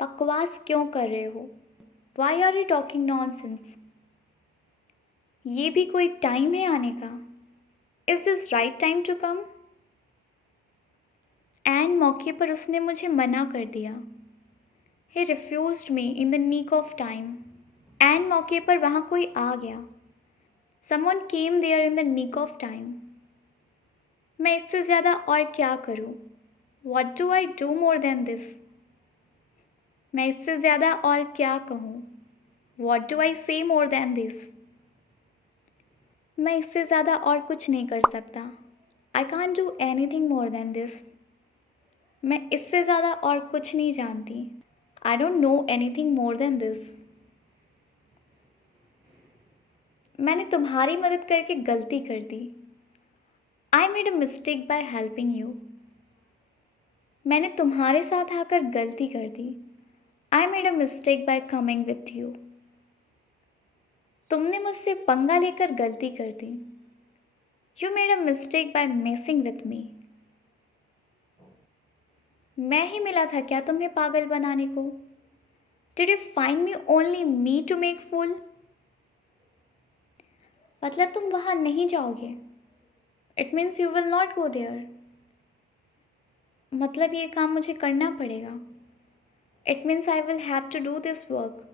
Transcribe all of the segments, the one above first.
बकवास क्यों कर रहे हो? Why are you talking nonsense? ये भी कोई टाइम है आने का? Is this right time to come? एन मौके पर उसने मुझे मना कर दिया। He refused me in the nick of time. एन मौके पर वहाँ कोई आ गया। Someone came there in the nick of time. मैं इससे ज़्यादा और क्या करूँ? What do I do more than this? मैं इससे ज़्यादा और क्या कहूँ? वॉट डू आई से मोर देन दिस? मैं इससे ज़्यादा और कुछ नहीं कर सकता। I can't do anything more than this. मैं इससे ज़्यादा और कुछ नहीं जानती। I don't know anything more than this. मैंने तुम्हारी मदद करके गलती कर दी। I made a mistake by helping you. मैंने तुम्हारे साथ आकर गलती कर दी। I made a mistake by coming with you. तुमने मुझसे पंगा लेकर गलती कर दी। You made a mistake by messing with me. मैं ही मिला था क्या तुम्हें पागल बनाने को? Did you find me only me to make fool? मतलब तुम वहां नहीं जाओगे? It means you will not go there. मतलब ये काम मुझे करना पड़ेगा। It means I will have to do this work.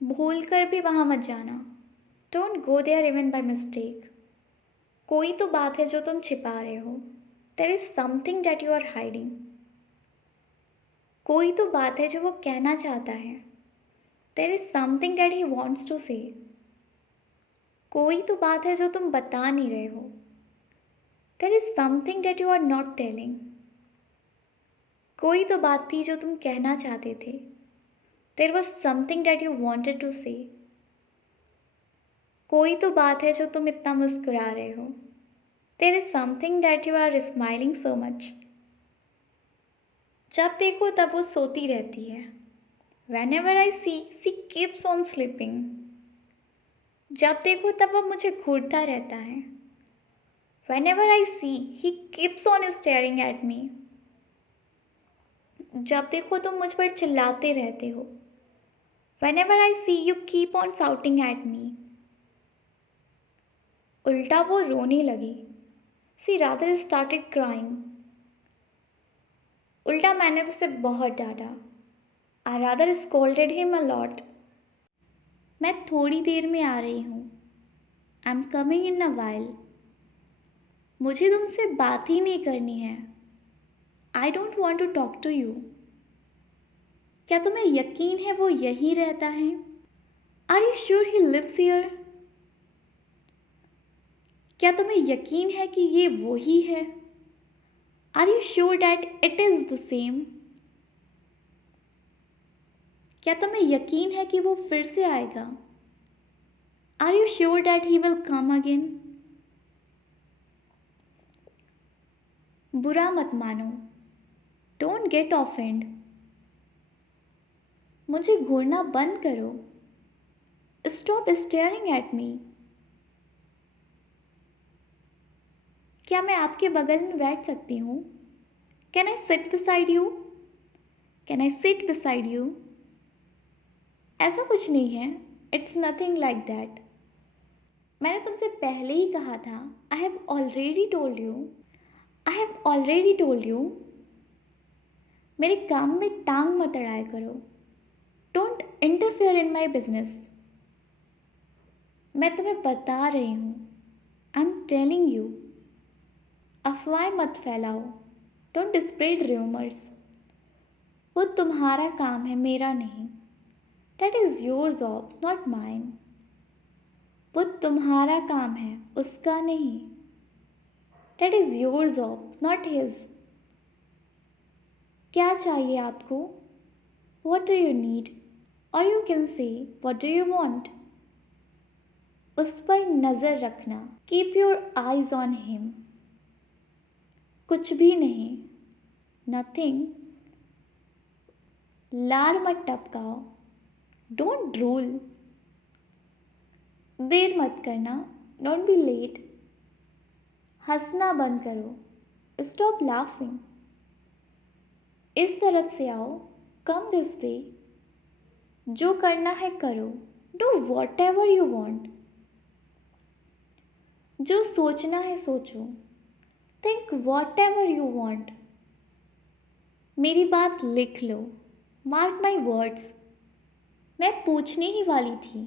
भूल कर भी वहां मत जाना। Don't go there even by mistake. कोई तो बात है जो तुम छिपा रहे हो। There is something that you are hiding. कोई तो बात है जो वो कहना चाहता है। There is something that he wants to say. कोई तो बात है जो तुम बता नहीं रहे हो। There is something that you are not telling. कोई तो बात थी जो तुम कहना चाहते थे। There was something that you wanted to say. कोई तो बात है जो तुम इतना मुस्कुरा रहे हो। There is something that you are smiling so much. जब देखो तब वो सोती रहती है। Whenever I see, she keeps on sleeping. जब देखो तब वो मुझे घूरता रहता है। Whenever I see, he keeps on staring at me. जब देखो तुम मुझ पर चिल्लाते रहते हो। Whenever I see, you keep on shouting at me. उल्टा वो रोने लगी। She rather started crying. उल्टा मैंने तो उसे बहुत डांटा। I rather scolded him a lot. मैं थोड़ी देर में आ रही हूँ। I'm coming in a while. मुझे तुमसे बात ही नहीं करनी है। I don't want to talk to you. क्या तुम्हें यकीन है वो यहीं रहता है? Are you sure he lives here? क्या तुम्हें यकीन है कि ये वो ही है? Are you sure that it is the same? क्या तुम्हें यकीन है कि वो फिर से आएगा? Are you sure that he will come again? बुरा मत मानो। Don't get offend. मुझे घूरना बंद करो। Stop staring at me. क्या मैं आपके बगल में बैठ सकती हूँ? Can I sit beside you? Can I sit beside you? ऐसा कुछ नहीं है। It's nothing like that. मैंने तुमसे पहले ही कहा था। I have already told you. I have already told you. मेरे काम में टांग मत अड़ाया करो। Don't interfere in my business. मैं तुम्हें बता रही हूँ। I am telling you. अफवाहें मत फैलाओ। Don't spread rumours. वो तुम्हारा काम है, मेरा नहीं। That is your job, not mine. वो तुम्हारा काम है, उसका नहीं। That is your job, not his. क्या चाहिए आपको? What do you need? Or you can say, what do you want? उस पर नज़र रखना। Keep your eyes on him. कुछ भी नहीं। Nothing. लार मत टपकाओ। Don't drool. देर मत करना। Don't be late. हंसना बंद करो। Stop laughing. इस तरफ से आओ। कम दिस वे, जो करना है करो, do what ever you want, जो सोचना है सोचो, think what ever you want, मेरी बात लिख लो, मार्क माई वर्ड्स, मैं पूछने ही वाली थी,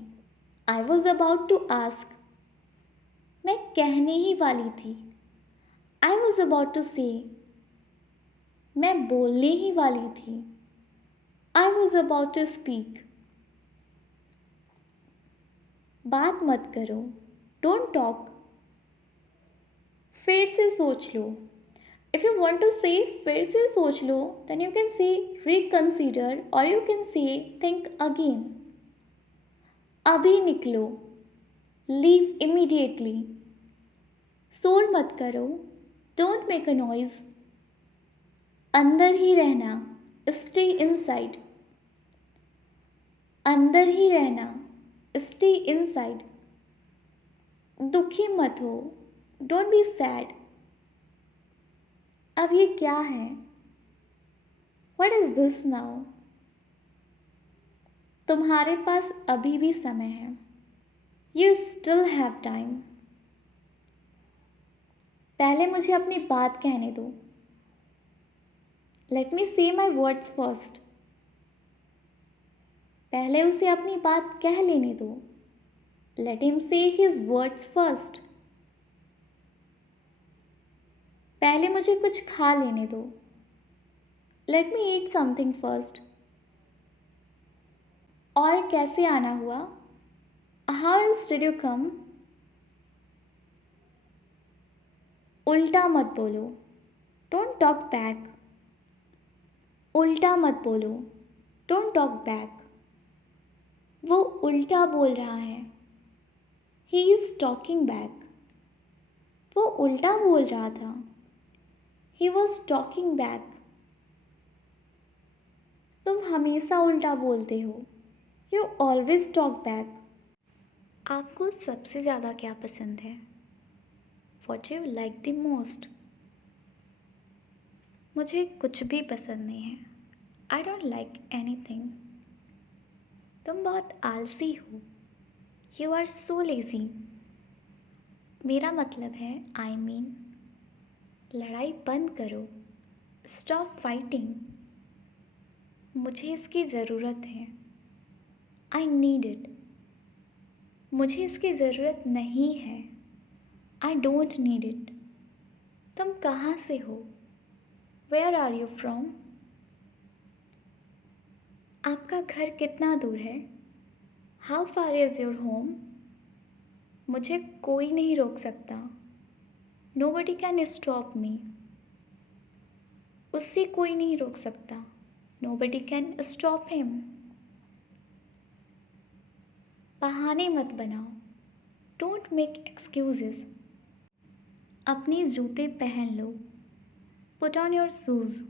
I was about to ask, मैं कहने ही वाली थी, आई वॉज अबाउट टू से, मैं बोलने ही वाली थी, I was about to speak, बात मत करो, डोंट टॉक, फिर से सोच लो, if you want to say फिर से सोच लो, then you can say reconsider और you can say think again, अभी निकलो, लीव इमीडिएटली, शोर मत करो, डोंट मेक अ नॉइज, अंदर ही रहना, स्टे इनसाइड, अंदर ही रहना, स्टे इनसाइड, दुखी मत हो, डोंट बी सैड, अब ये क्या है, व्हाट इज दिस नाउ, तुम्हारे पास अभी भी समय है, यू स्टिल हैव टाइम, पहले मुझे अपनी बात कहने दो, लेट मी से माई वर्ड्स फर्स्ट, पहले उसे अपनी बात कह लेने दो, लेट हिम से हिज वर्ड्स फर्स्ट, पहले मुझे कुछ खा लेने दो, let me eat something first, और कैसे आना हुआ, how else did you come, उल्टा मत बोलो, डोंट टॉक बैक, उल्टा मत बोलो, डोंट टॉक बैक, वो उल्टा बोल रहा है, ही इज टॉकिंग बैक, वो उल्टा बोल रहा था, ही वॉज टॉकिंग बैक, तुम हमेशा उल्टा बोलते हो, यू ऑलवेज टॉक बैक, आपको सबसे ज़्यादा क्या पसंद है, what you like the most, मुझे कुछ भी पसंद नहीं है, आई डोंट लाइक एनीथिंग, तुम बहुत आलसी हो, यू आर सो लेज़ी, मेरा मतलब है आई मीन लड़ाई बंद करो, स्टॉप फाइटिंग, मुझे इसकी ज़रूरत है, आई नीड इट, मुझे इसकी ज़रूरत नहीं है, आई डोंट नीड इट, तुम कहाँ से हो, वेयर आर यू फ्रॉम, आपका घर कितना दूर है, how far is your home, मुझे कोई नहीं रोक सकता, नोबडी कैन स्टॉप मी, उससे कोई नहीं रोक सकता, नोबडी कैन स्टॉप हिम, बहाने मत बनाओ, डोंट मेक एक्सक्यूजेस, अपने जूते पहन लो, पुट ऑन योर शूज़,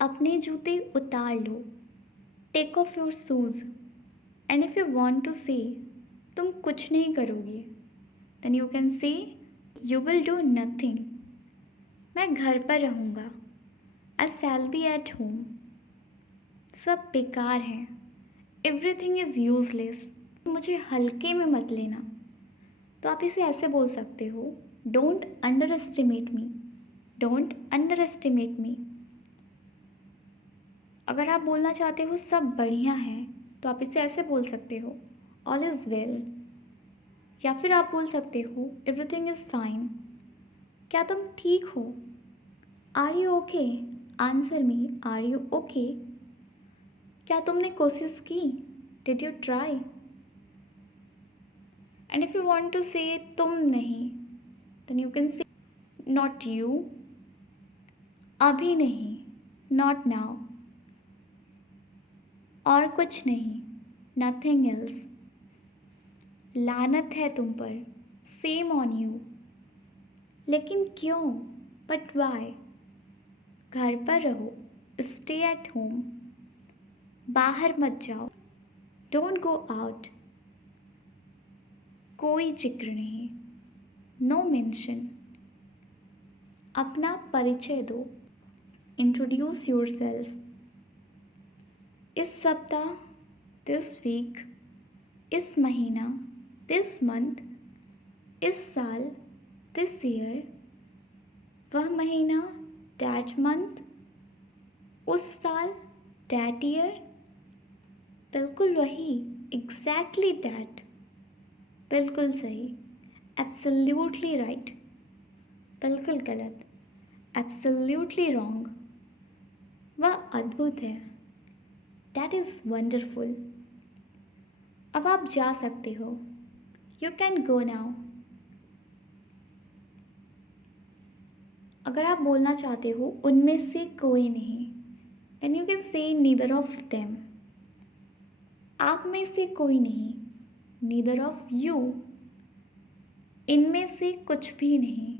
अपने जूते उतार लो, take off your shoes, and if you want to say तुम कुछ नहीं करोगे, then you can say you will do nothing, मैं घर पर रहूँगा, I shall be at home, सब बेकार है, एवरीथिंग इज़ यूजलेस, मुझे हल्के में मत लेना, तो आप इसे ऐसे बोल सकते हो, don't underestimate me, don't underestimate me, अगर आप बोलना चाहते हो सब बढ़िया है तो आप इसे ऐसे बोल सकते हो, ऑल इज़ वेल, या फिर आप बोल सकते हो एवरीथिंग इज़ फाइन, क्या तुम ठीक हो, are you okay, answer me, are you okay, क्या तुमने कोशिश की, did you try, and if you want to say तुम नहीं, then you can say not you, अभी नहीं, नॉट नाउ, और कुछ नहीं, नथिंग एल्स, लानत है तुम पर, सेम ऑन यू, लेकिन क्यों, बट वाई, घर पर रहो, स्टे एट होम, बाहर मत जाओ, डोंट गो आउट, कोई जिक्र नहीं, नो मेंशन, अपना परिचय दो, इंट्रोड्यूस योर सेल्फ, इस सप्ताह, दिस वीक, इस महीना, दिस मंथ, इस साल, दिस ईयर, वह महीना, दैट मंथ, उस साल, दैट ईयर, बिल्कुल वही, एग्जैक्टली दैट, बिल्कुल सही, एब्सोल्यूटली राइट, बिल्कुल गलत, एब्सोल्यूटली रॉन्ग, वह अद्भुत है, दैट इज़ वंडरफुल। अब आप जा सकते हो, यू कैन गो नाउ। अगर आप बोलना चाहते हो उनमें से कोई नहीं, then you can say neither of them. आप में से कोई नहीं, नीदर ऑफ यू। इनमें से कुछ भी नहीं,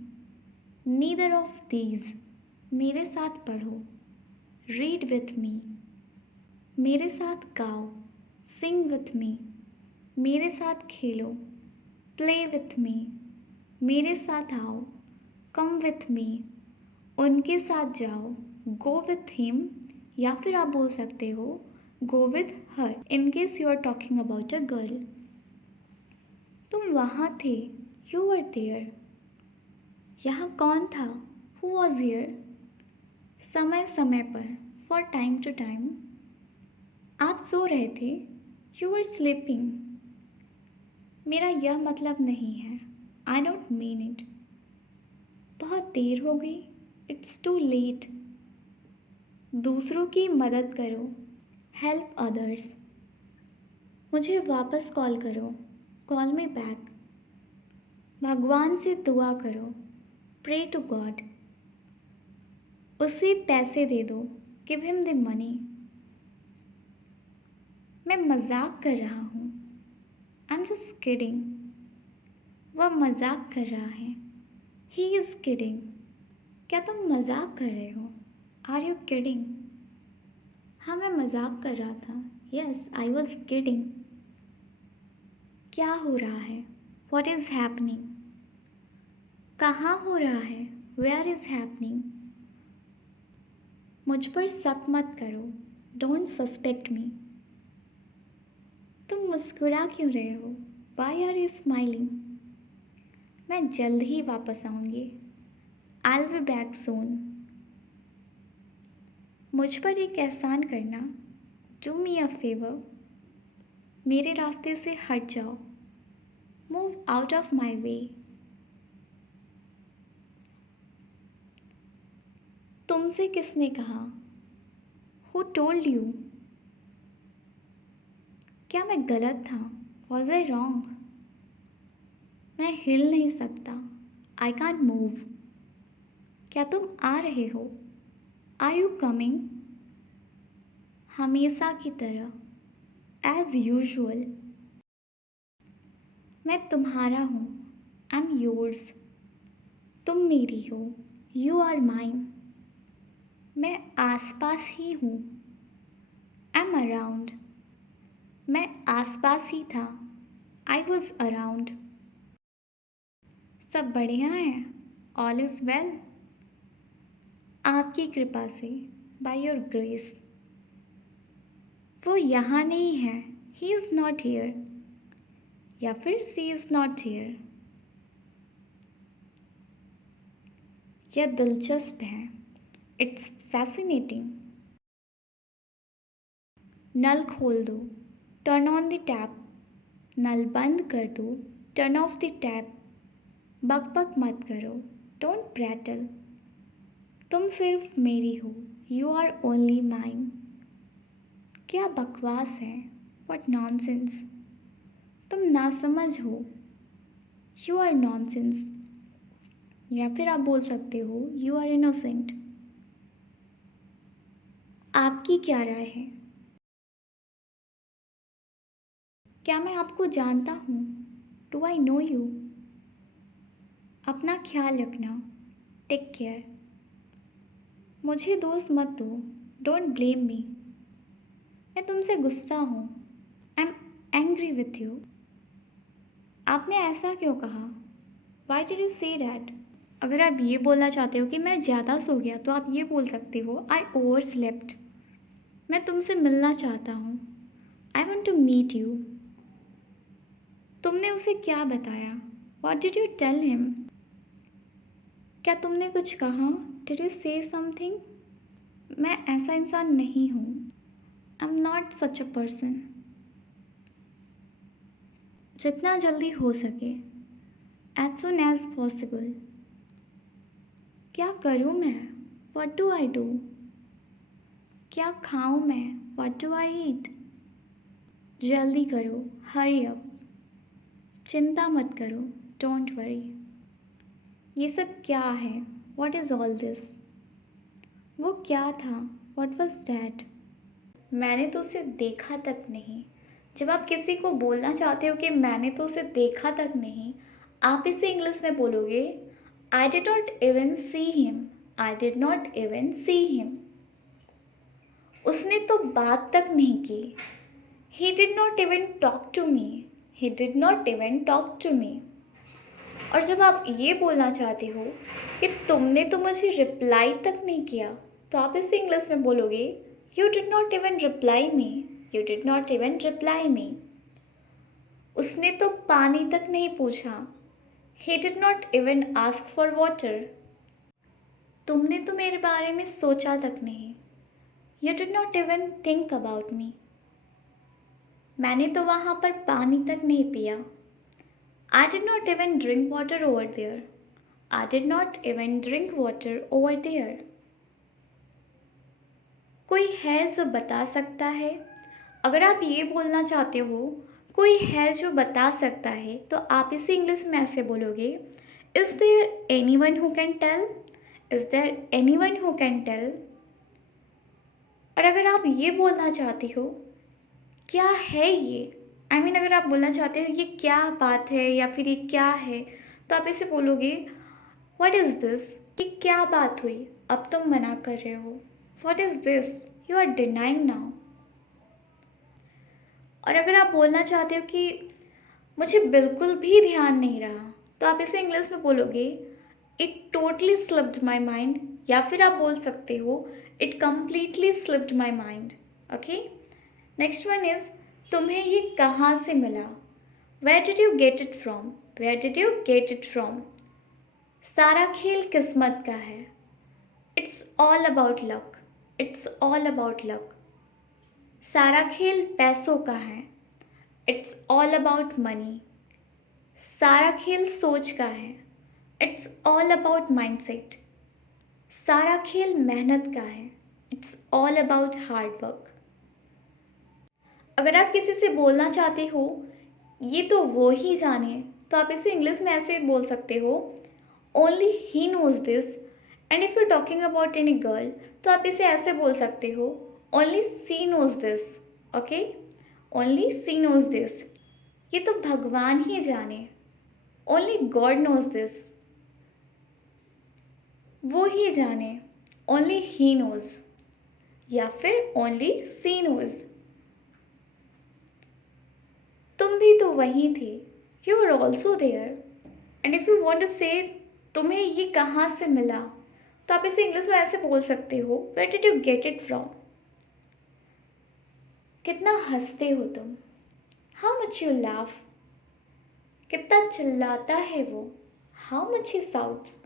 नीदर ऑफ दीज। मेरे साथ पढ़ो, रीड विथ मी। मेरे साथ गाओ, सिंग विथ मी। मेरे साथ खेलो, प्ले विथ मी। मेरे साथ आओ, कम विथ मी। उनके साथ जाओ, गो विथ हिम, या फिर आप बोल सकते हो go with her in case you are talking about a girl. तुम वहाँ थे, यू वर देयर। यहाँ कौन था, हु वॉज हियर। समय समय पर, फॉर टाइम टू टाइम। आप सो रहे थे, यू वर स्लीपिंग। मेरा यह मतलब नहीं है, आई डोंट मीन इट। बहुत देर हो गई, इट्स टू लेट। दूसरों की मदद करो, हेल्प अदर्स। मुझे वापस कॉल करो, कॉल मी बैक। भगवान से दुआ करो, प्रे टू गॉड। उसे पैसे दे दो, गिव हिम द मनी। मैं मजाक कर रहा हूँ, आई एम जस्ट किडिंग। वह मजाक कर रहा है, ही इज़ किडिंग। क्या तुम मजाक कर रहे हो, आर यू किडिंग। हाँ, मैं मजाक कर रहा था, यस आई वॉज किडिंग। क्या हो रहा है, वॉट इज़ हैपनिंग। कहाँ हो रहा है, वेयर इज़ हैपनिंग। मुझ पर शक मत करो, डोंट सस्पेक्ट मी। तुम मुस्कुरा क्यों रहे हो, वाई आर यू स्माइलिंग। मैं जल्द ही वापस आऊँगी, I will be back soon. मुझ पर एक एहसान करना, डू मी अ फेवर। मेरे रास्ते से हट जाओ, मूव आउट ऑफ माई वे। तुमसे किसने कहा, हु टोल्ड यू। क्या मैं गलत था, वॉज आई रॉन्ग। मैं हिल नहीं सकता, आई कांट मूव। क्या तुम आ रहे हो, आर यू कमिंग। हमेशा की तरह, एज यूजुअल। मैं तुम्हारा हूँ, आई एम योर्स। तुम मेरी हो, यू आर माइन। मैं आसपास ही हूँ, आई एम अराउंड। मैं आसपास ही था, आई वॉज अराउंड। सब बढ़िया है, ऑल इज़ वेल। आपकी कृपा से, बाय योर ग्रेस। वो यहाँ नहीं है, ही इज़ नॉट हियर, या फिर सी इज़ नॉट हियर। यह दिलचस्प है, इट्स फैसिनेटिंग। नल खोल दो, टर्न ऑन द टैप। नल बंद कर दो, टर्न ऑफ द टैप। बक बक मत करो, डोंट प्रैटल। तुम सिर्फ मेरी हो, यू आर ओनली माइन। क्या बकवास है, व्हाट नॉनसेंस। तुम नासमझ हो, यू आर नॉनसेंस। या फिर आप बोल सकते हो यू आर इनोसेंट। आपकी क्या राय है। क्या मैं आपको जानता हूँ, डू आई नो यू। अपना ख्याल रखना, टेक केयर। मुझे दोष मत दो, डोंट ब्लेम मी। मैं तुमसे गुस्सा हूँ, I am angry with you. आपने ऐसा क्यों कहा, why did you say that. अगर आप ये बोलना चाहते हो कि मैं ज़्यादा सो गया तो आप ये बोल सकते हो आई ओवर स्लेप्ट। मैं तुमसे मिलना चाहता हूँ। I want to meet you. तुमने उसे क्या बताया? What did you tell him? क्या तुमने कुछ कहा? Did you say something? मैं ऐसा इंसान नहीं हूँ। I am not such a person. जितना जल्दी हो सके, एज सुन एज पॉसिबल। क्या करूँ मैं? What do I do? क्या खाऊँ मैं? वॉट डू आई ईट? जल्दी करो, हरी अप। चिंता मत करो, डोंट वरी। ये सब क्या है? What is all this? वो क्या था? What was that? मैंने तो उसे देखा तक नहीं। जब आप किसी को बोलना चाहते हो कि मैंने तो उसे देखा तक नहीं, आप इसे इंग्लिश में बोलोगे I did not even see him. I did not even see him. उसने तो बात तक नहीं की। He did not even talk to me. He did not even talk to me. और जब आप ये बोलना चाहते हो कि तुमने तो मुझे रिप्लाई तक नहीं किया, तो आप इसे इंग्लिश में बोलोगे you did not even reply me. You did not even reply me. उसने तो पानी तक नहीं पूछा। ही did not even ask for water. तुमने तो मेरे बारे में सोचा तक नहीं। You did not even think about me. मैंने तो वहाँ पर पानी तक नहीं पिया। I did not even drink water over there. I did not even drink water over there. कोई है जो बता सकता है? अगर आप ये बोलना चाहते हो कोई है जो बता सकता है, तो आप इसे इंग्लिश में ऐसे बोलोगे is there anyone who can tell? Is there anyone who can tell? और अगर आप ये बोलना चाहते हो क्या है ये, अगर आप बोलना चाहते हो ये क्या बात है या फिर ये क्या है, तो आप इसे बोलोगे व्हाट इज़ दिस? ये क्या बात हुई? अब तुम मना कर रहे हो। What is this? You are denying now. और अगर आप बोलना चाहते हो कि मुझे बिल्कुल भी ध्यान नहीं रहा, तो आप इसे इंग्लिश में बोलोगे it totally slipped my mind, या फिर आप बोल सकते हो it completely slipped my mind. Okay, next one is तुम्हें ये कहाँ से मिला? Where did you get it from? Where did you get it from? सारा खेल किस्मत का है। It's all about luck. It's all about luck. सारा खेल पैसों का है। It's all about money. सारा खेल सोच का है। It's all about mindset. सारा खेल मेहनत का है। It's all about hard work. अगर आप किसी से बोलना चाहते हो ये तो वो ही जाने, तो आप इसे इंग्लिश में ऐसे बोल सकते हो only he knows this. And if you talking about any girl, तो आप इसे ऐसे बोल सकते हो only she knows this. Okay, only she knows this. ये तो भगवान ही जाने। Only God knows this. वो ही जाने। ओनली ही नोज, या फिर ओनली सी नोज। तुम भी तो वहीं थे। You are also there. And if you want to say तुम्हें ये कहाँ से मिला, तो आप इसे इंग्लिश में ऐसे बोल सकते हो where did you get it from? कितना हंसते हो तुम? How much you laugh? कितना चिल्लाता है वो? How much he shouts?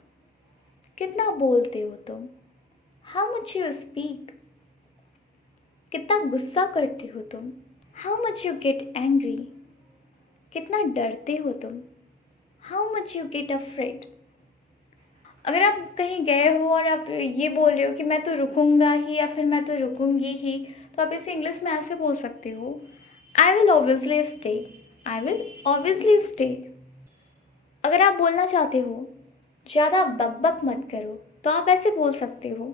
कितना बोलते हो तुम? How much you speak? कितना गुस्सा करते हो तुम? How much you get angry? कितना डरते हो तुम? How much you get afraid? अगर आप कहीं गए हो और आप ये बोल रहे हो कि मैं तो रुकूंगा ही या फिर मैं तो रुकूंगी ही, तो आप इसे इंग्लिश में ऐसे बोल सकते हो I will obviously stay. I will obviously stay. अगर आप बोलना चाहते हो ज़्यादा बकबक मत करो, तो आप ऐसे बोल सकते हो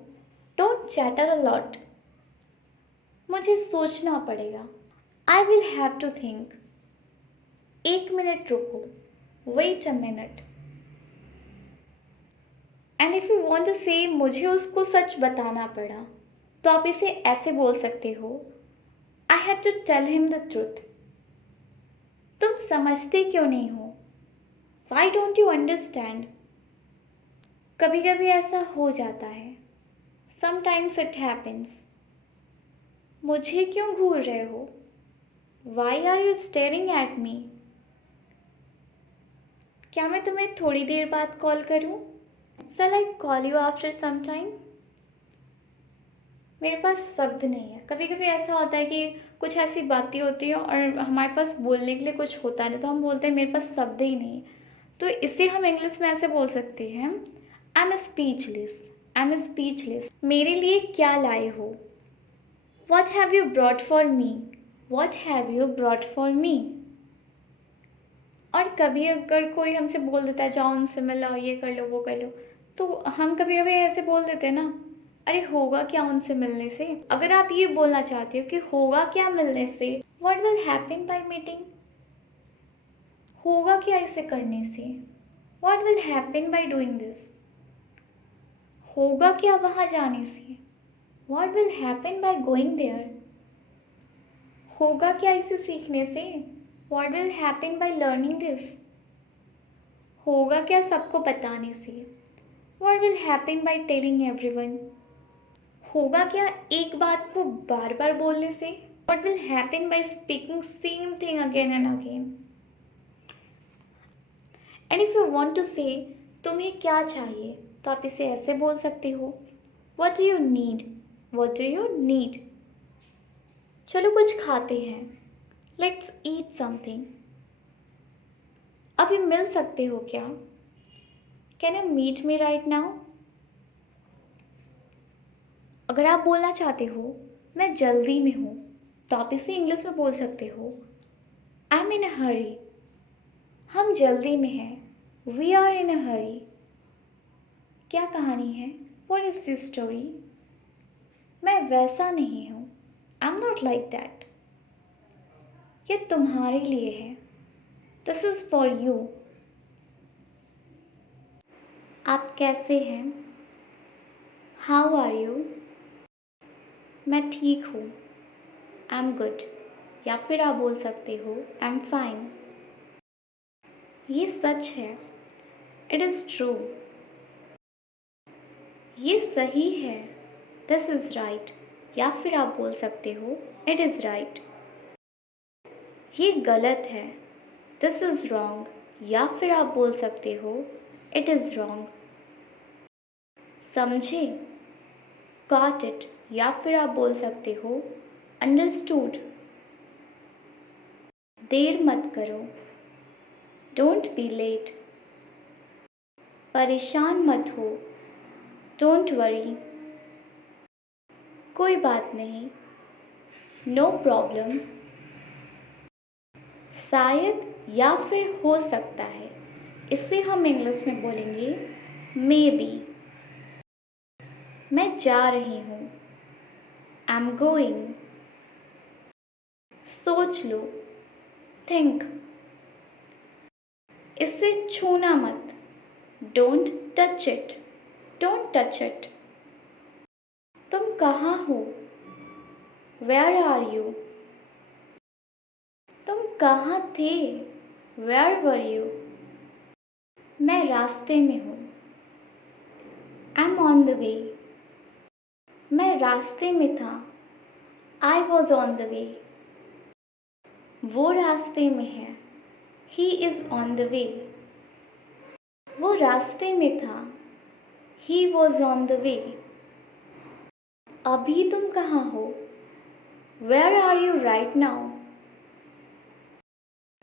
डोंट चैटर अ लॉट। मुझे सोचना पड़ेगा। I will have to think. एक मिनट रुको, wait a minute. And if you want to say मुझे उसको सच बताना पड़ा, तो आप इसे ऐसे बोल सकते हो I had to tell him the truth. तुम समझते क्यों नहीं हो? Why don't you understand? कभी कभी ऐसा हो जाता है। Sometimes it happens. मुझे क्यों घूर रहे हो? Why are you staring at me? क्या मैं तुम्हें थोड़ी देर बाद कॉल करूं? Shall I call you after some time? मेरे पास शब्द नहीं है। कभी कभी ऐसा होता है कि कुछ ऐसी बातें होती हैं और हमारे पास बोलने के लिए कुछ होता नहीं, तो हम बोलते हैं मेरे पास शब्द ही नहीं है। तो इसे हम इंग्लिश में ऐसे बोल सकते हैं, I am speechless. I am speechless. मेरे लिए क्या लाए हो? What have you brought for me? What have you brought for me? और कभी अगर कोई हमसे बोल देता है जाओ उनसे मिलो, ये कर लो वो कर लो, तो हम कभी कभी ऐसे बोल देते हैं ना, अरे होगा क्या उनसे मिलने से? अगर आप ये बोलना चाहते हो कि होगा क्या मिलने से, what will happen by meeting? होगा क्या इसे करने से? What will happen by doing this? होगा क्या वहाँ जाने से? What will happen by going there? होगा क्या इसे सीखने से? What will happen by learning this? होगा क्या सबको बताने से? What will happen by telling everyone? होगा क्या एक बात को बार बार बोलने से? What will happen by speaking same thing again and again? And if you want to say तुम्हें क्या चाहिए, तो आप इसे ऐसे बोल सकते हो, what do you need? What do you need? चलो कुछ खाते हैं, लेट्स ईट समथिंग। अभी मिल सकते हो क्या? Can you meet me right now? अगर आप बोलना चाहते हो मैं जल्दी में हूँ, तो आप इसे इंग्लिश में बोल सकते हो, आई एम इन अ हरी। हम जल्दी में हैं, वी आर इन अ हरी। क्या कहानी है? What is this story? मैं वैसा नहीं हूँ, I am not like that. ये तुम्हारे लिए है, दिस इज फॉर यू। आप कैसे हैं? How are you? मैं ठीक हूँ, आई एम गुड। या फिर आप बोल सकते हो, आई एम फाइन। ये सच है, इट इज़ ट्रू। ये सही है, दिस इज़ राइट। या फिर आप बोल सकते हो, इट इज़ राइट। ये गलत है, दिस इज़ रॉन्ग। या फिर आप बोल सकते हो, इट इज़ रॉन्ग। समझे? Got it. या फिर आप बोल सकते हो, अंडरस्टूड। देर मत करो, डोंट बी लेट। परेशान मत हो, डोंट वरी। कोई बात नहीं, नो प्रॉब्लम। शायद या फिर हो सकता है, इसे हम इंग्लिश में बोलेंगे मे बी। मैं जा रही हूँ, आई एम गोइंग। सोच लो, थिंक। इसे छूना मत, don't touch it. Don't touch it. तुम कहाँ हो? Where are you? तुम कहाँ थे? Where were you? मैं रास्ते में हूँ, I am on the way. मैं रास्ते में था, I was on the way. वो रास्ते में है, he is on the way. वो रास्ते में था, he was on the way. अभी तुम कहाँ हो? Where are you right now?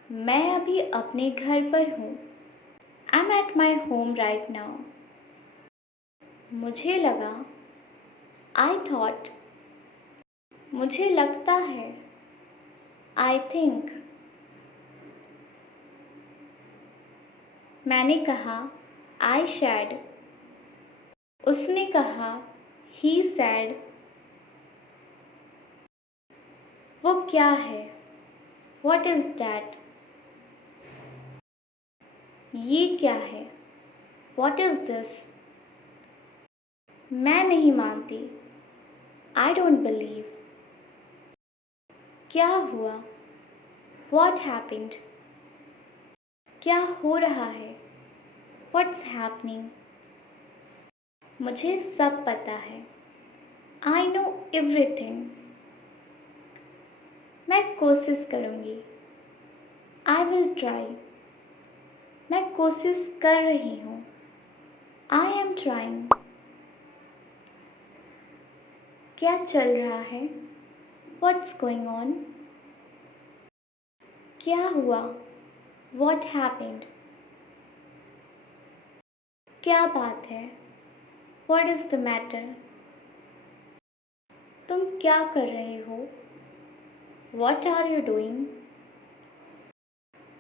मैं अभी अपने घर पर हूँ, I M at my home right now. मुझे लगा, आई थॉट। मुझे लगता है, आई थिंक। मैंने कहा, आई शैड। उसने कहा, ही सैड। वो क्या है? What is that? ये क्या है? What is this? मैं नहीं मानती, आई डोंट बिलीव। क्या हुआ? What happened? क्या हो रहा है? What's happening? मुझे सब पता है, आई नो एवरीथिंग। मैं कोशिश करूँगी। I will try. मैं कोशिश कर रही हूँ। I am trying. क्या चल रहा है? What's going on? क्या हुआ? What happened? क्या बात है? What is the matter? तुम क्या कर रहे हो? What are you doing?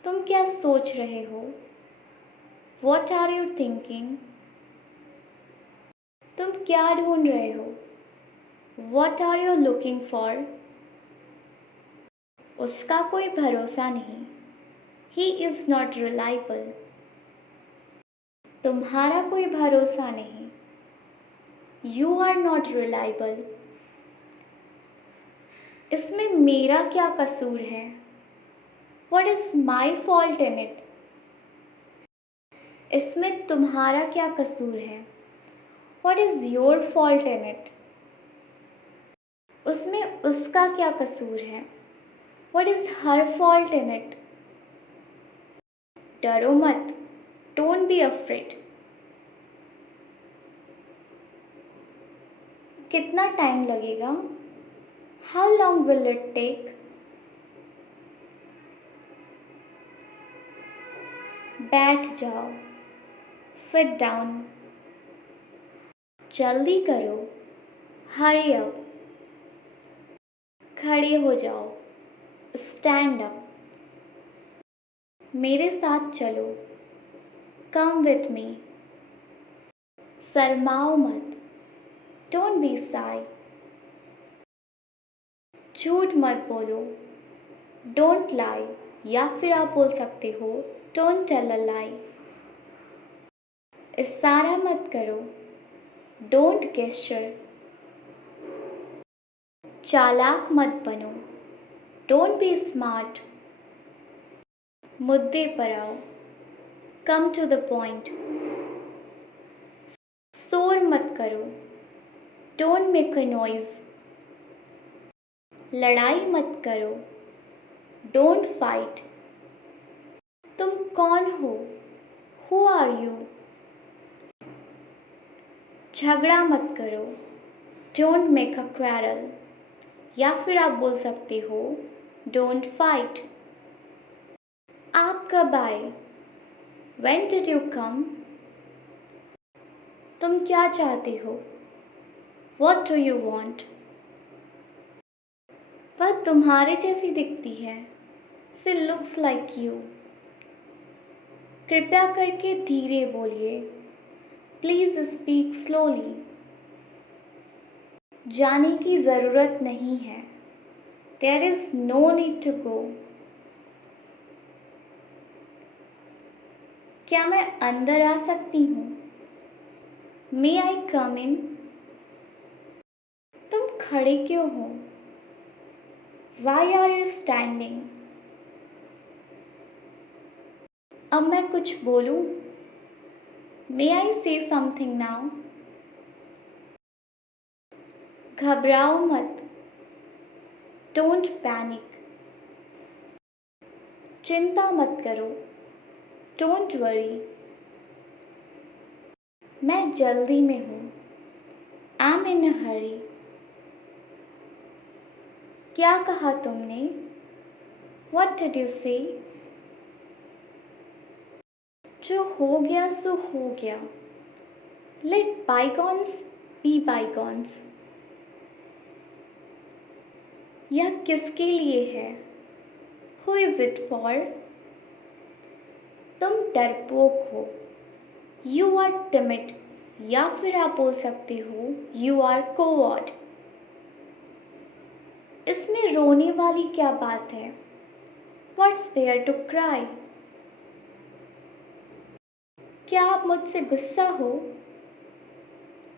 तुम क्या सोच रहे हो? What are you thinking? तुम क्या ढूंढ रहे हो? What are you looking for? उसका कोई भरोसा नहीं। He is not reliable. तुम्हारा कोई भरोसा नहीं। You are not reliable. इसमें मेरा क्या कसूर है? What is my fault in it? इसमें तुम्हारा क्या कसूर है? What is your fault in it? उसमें उसका क्या कसूर है? What is her fault in it? डरो मत। Don't be afraid. कितना टाइम लगेगा? How long will it take? बैठ जाओ। Sit down. जल्दी करो। Hurry up. खड़े हो जाओ। Stand up. मेरे साथ चलो। Come with me. शर्माओ मत। Don't be shy. झूठ मत बोलो। Don't lie. या फिर आप बोल सकते हो Don't tell a lie. इशारा मत करो। Don't gesture. चालाक मत बनो। Don't be smart. मुद्दे पर आओ। Come to the point. शोर मत करो। Don't make a noise. लड़ाई मत करो। Don't fight. तुम कौन हो? Who are you? झगड़ा मत करो। Don't make a quarrel. या फिर आप बोल सकते हो Don't fight. आप कब आए? When did you come? तुम क्या चाहते हो? What do you want? वह तुम्हारे जैसी दिखती है। She looks like you. कृपया करके धीरे बोलिए। Please speak slowly. जाने की ज़रूरत नहीं है। There is no need to go. क्या मैं अंदर आ सकती हूँ? May I come in? तुम खड़े क्यों हो? Why are you standing? अब मैं कुछ बोलूं? May I say something now? घबराओ मत। Don't panic. चिंता मत करो। Don't worry. मैं जल्दी में हूँ। I'm in a hurry. क्या कहा तुमने? What did you say? जो हो गया सो हो गया। Let bygones be bygones. यह किसके लिए है? Who is it for? तुम डरपोक हो। You are timid. या फिर आप बोल सकते हो You are coward. इसमें रोने वाली क्या बात है? What's there to cry? क्या आप मुझसे गुस्सा हो?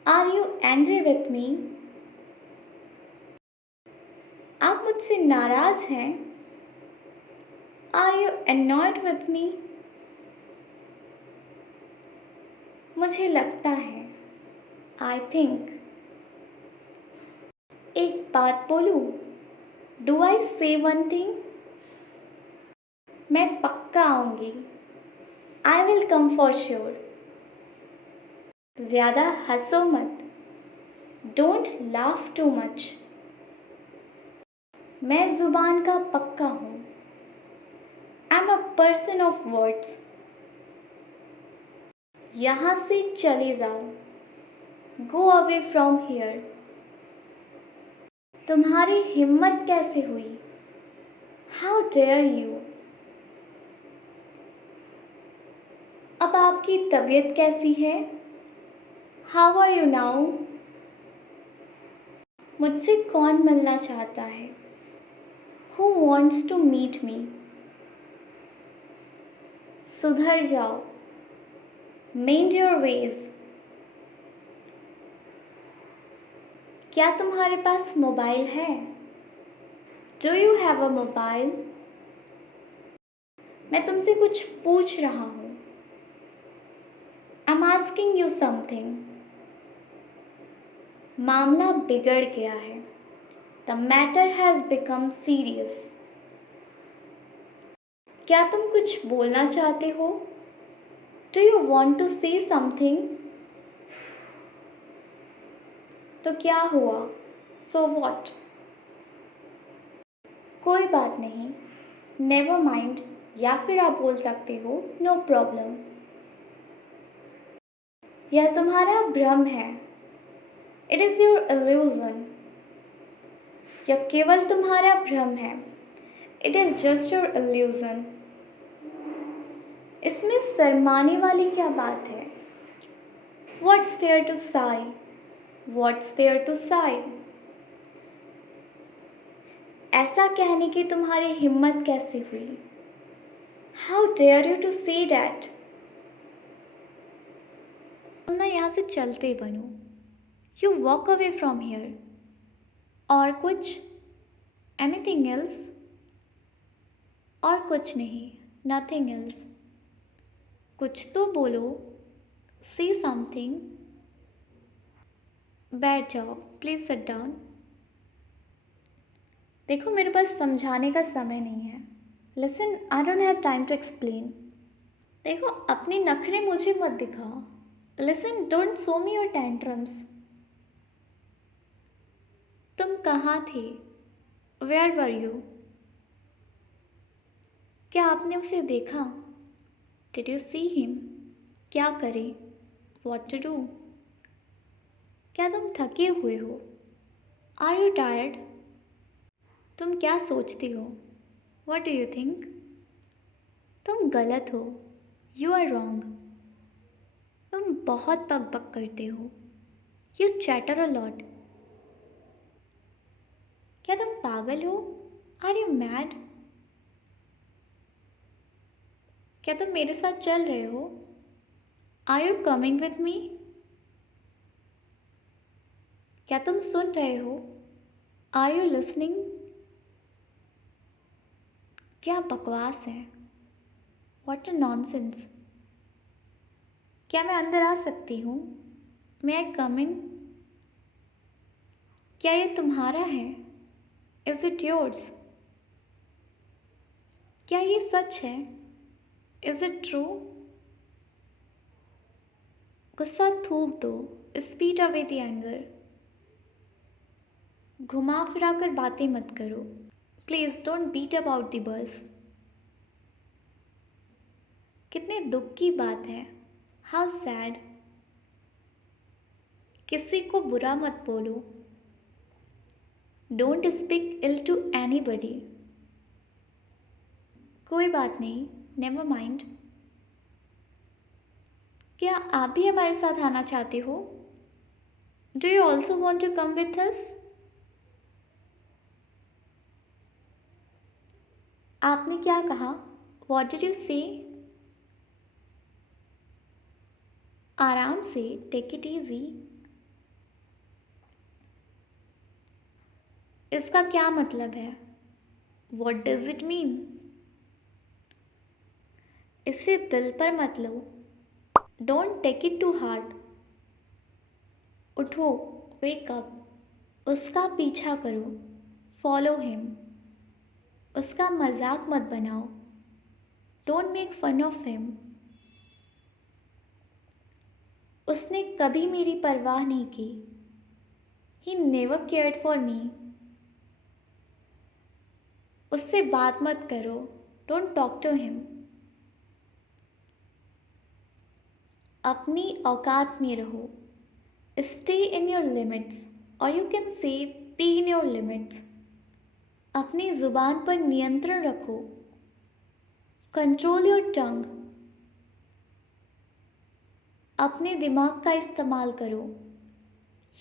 Are you angry with me? आप मुझसे नाराज हैं? Are you annoyed with me? मुझे लगता है I think. एक बात बोलूं? डू आई से वन थिंग? मैं पक्का आऊँगी। I will come for sure. ज़्यादा हंसो मत। Don't laugh too much. मैं ज़ुबान का पक्का हूँ। I am a person of words. यहाँ से चले जाओ। Go away from here. तुम्हारी हिम्मत कैसे हुई? How dare you. अब आपकी तबीयत कैसी है? How are you now? मुझसे कौन मिलना चाहता है? Who wants to meet me? सुधर जाओ। Mend your ways. क्या तुम्हारे पास मोबाइल है? Do you have a mobile? मैं तुमसे कुछ पूछ रहा हूँ। I am asking you something. मामला बिगड़ गया है। The matter has become serious. क्या तुम कुछ बोलना चाहते हो? Do you want to say something? तो क्या हुआ? So what? कोई बात नहीं। नेवर माइंड, या फिर आप बोल सकते हो नो प्रॉब्लम। यह तुम्हारा भ्रम है। It is your illusion. यह केवल तुम्हारा भ्रम है। It is just your illusion. इसमें शर्माने वाली क्या बात है? What's there to sigh? What's there to sigh? ऐसा कहने की तुम्हारी हिम्मत कैसे हुई? How dare you to say that? तुम ना यहाँ से चलते बनो। You walk away from here. और कुछ? Anything else? और कुछ नहीं। Nothing else. कुछ तो बोलो। Say something. बैठ जाओ। Please sit down. देखो, मेरे पास समझाने का समय नहीं है। Listen, I don't have time to explain. देखो, अपने नखरे मुझे मत दिखाओ। Listen, don't show me your tantrums. तुम कहाँ थे? Where were you? क्या आपने उसे देखा? Did you see him? क्या करें? What to do? क्या तुम थके हुए हो? Are you tired? तुम क्या सोचती हो? What do you think? तुम गलत हो। You are wrong. तुम बहुत बक करते हो। You chatter a lot. क्या तुम पागल हो? Are you mad? क्या तुम मेरे साथ चल रहे हो? Are you coming with me? क्या तुम सुन रहे हो? Are you listening? क्या बकवास है? What a nonsense. क्या मैं अंदर आ सकती हूँ? May I come in? क्या ये तुम्हारा है? Is it yours? क्या ये सच है? Is it true? गुस्सा थूक दो। Spit away the anger. घुमा फिरा कर बातें मत करो। Please don't beat about the bus. कितने दुख की बात है। How sad. किसी को बुरा मत बोलो। Don't speak ill to anybody. कोई बात नहीं, never mind. क्या आप भी हमारे साथ आना चाहते हो? Do you also want to come with us? आपने क्या कहा? What did you say? आराम से, take it easy. इसका क्या मतलब है? What does it mean? इसे दिल पर मत लो। Don't take it too hard. उठो, wake up. उसका पीछा करो, follow him. उसका मजाक मत बनाओ। Don't make fun of him. उसने कभी मेरी परवाह नहीं की। He never cared for me. उससे बात मत करो। Don't talk to him. अपनी औकात में रहो। स्टे इन योर लिमिट्स, और you can say be in your limits. अपनी ज़ुबान पर नियंत्रण रखो। Control your tongue. अपने दिमाग का इस्तेमाल करो।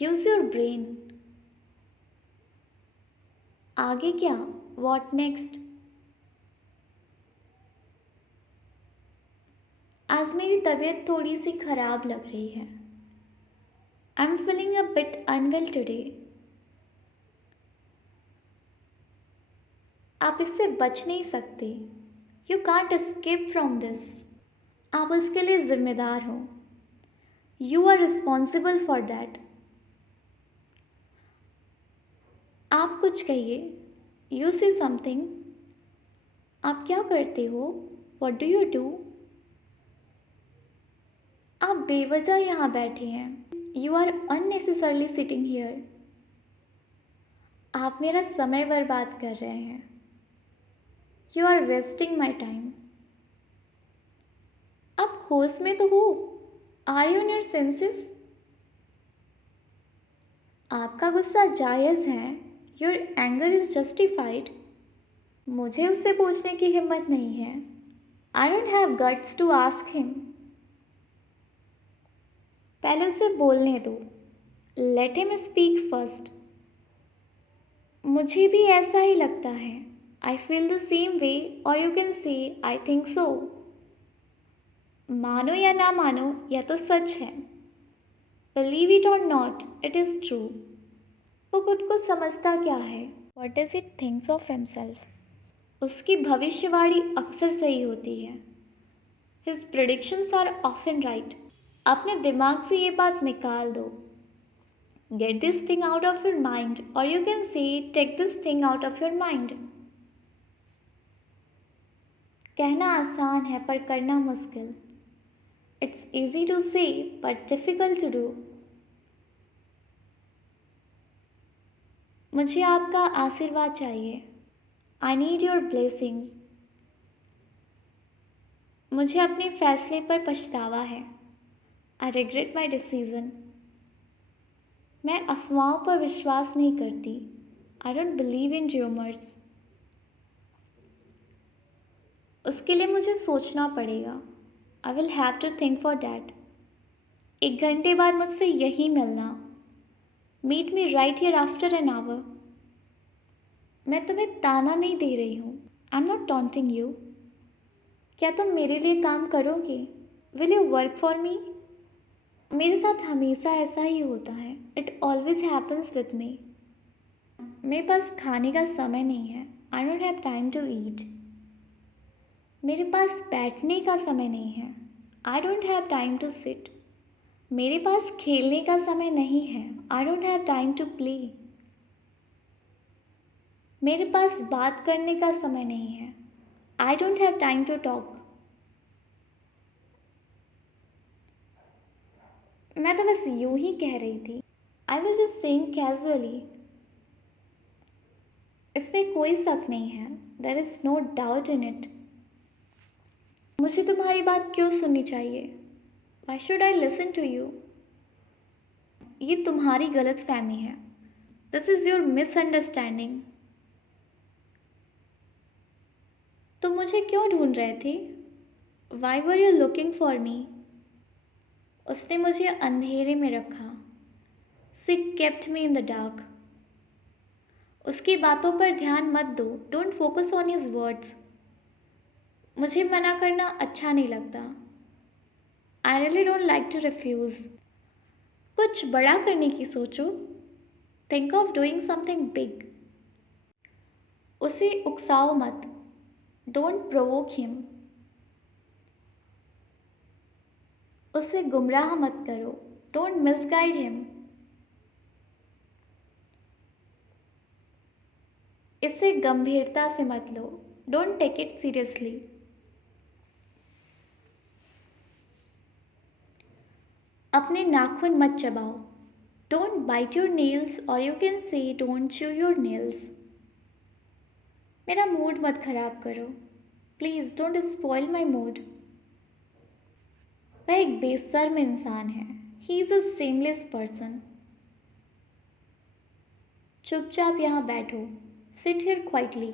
Use your brain. आगे क्या? What next? आज मेरी तबीयत थोड़ी सी खराब लग रही है। I am feeling a bit unwell today. आप इससे बच नहीं सकते। You can't escape from this. आप उसके लिए जिम्मेदार हो। You are responsible for that. आप कुछ कहिए। You say something. आप क्या करते हो? What do you do? आप बेवजह यहाँ बैठे हैं। You are unnecessarily sitting here. आप मेरा समय बर्बाद कर रहे हैं। You are wasting my time. आप होश में तो हो? Are you in your senses? आपका गुस्सा जायज़ है। Your anger is justified. मुझे उससे पूछने की हिम्मत नहीं है। I don't have guts to ask him. पहले उसे बोलने दो। Let him speak first. मुझे भी ऐसा ही लगता है। I feel the same way, और यू कैन से आई थिंक सो। मानो या ना मानो, यह तो सच है। बिलीव इट और नॉट, इट इज़ ट्रू। वो खुद को समझता क्या है? What does it thinks of himself? उसकी भविष्यवाणी अक्सर सही होती है। His predictions are often right. अपने दिमाग से ये बात निकाल दो। Get this thing out of your mind, और you can say take this thing out of your mind. कहना आसान है पर करना मुश्किल। It's easy to say but difficult to do. मुझे आपका आशीर्वाद चाहिए। I need your blessing. मुझे अपने फैसले पर पछतावा है। I regret my decision. मैं अफवाहों पर विश्वास नहीं करती। I don't believe in rumours. उसके लिए मुझे सोचना पड़ेगा। I will have to think for that. 1 घंटे बाद मुझसे यहीं मिलना। Meet me right here after an hour. मैं तुम्हें ताना नहीं दे रही हूँ। I am not taunting you. क्या तुम मेरे लिए काम करोगे? Will you work for me? मेरे साथ हमेशा ऐसा ही होता है। It always happens with me. मेरे पास खाने का समय नहीं है। I don't have time to eat. मेरे पास बैठने का समय नहीं है। I don't have time to sit. मेरे पास खेलने का समय नहीं है। I don't have time to play. मेरे पास बात करने का समय नहीं है। I don't have time to talk. मैं तो बस यूं ही कह रही थी। I was just saying casually. इसमें कोई शक नहीं है। There is no doubt in it. मुझे तुम्हारी बात क्यों सुननी चाहिए? Why should I listen to you? ये तुम्हारी गलत फहमी है। This is your misunderstanding. तुम मुझे क्यों ढूंढ रहे थे? Why were you looking for me? उसने मुझे अंधेरे में रखा। She kept me in the dark. उसकी बातों पर ध्यान मत दो। Don't focus on his words. मुझे मना करना अच्छा नहीं लगता। I really don't like to refuse. कुछ बड़ा करने की सोचो। Think of doing something big. उसे उकसाओ मत। Don't provoke him. उसे गुमराह मत करो। Don't misguide him. इसे गंभीरता से मत लो। Don't take it seriously. अपने नाखून मत चबाओ। डोंट बाइट योर नेल्स, और यू कैन से डोंट च्यू योर नेल्स। मेरा मूड मत खराब करो। Please don't spoil my mood. वह एक बेशर्म इंसान है। He is a seamless person. चुपचाप यहाँ बैठो। Sit here quietly.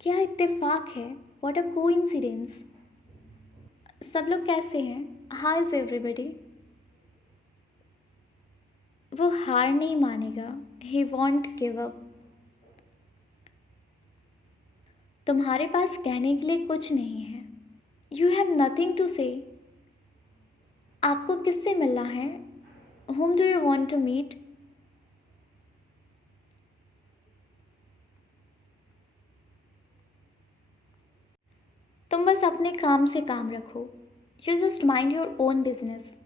क्या इत्तेफाक है। What a coincidence. सब लोग कैसे हैं? How is everybody? वो हार नहीं मानेगा। ही वॉन्ट गिव अप। तुम्हारे पास कहने के लिए कुछ नहीं है। यू हैव नथिंग टू से। आपको किससे मिलना है? Whom do you want to meet? तुम बस अपने काम से काम रखो। You just mind your own business.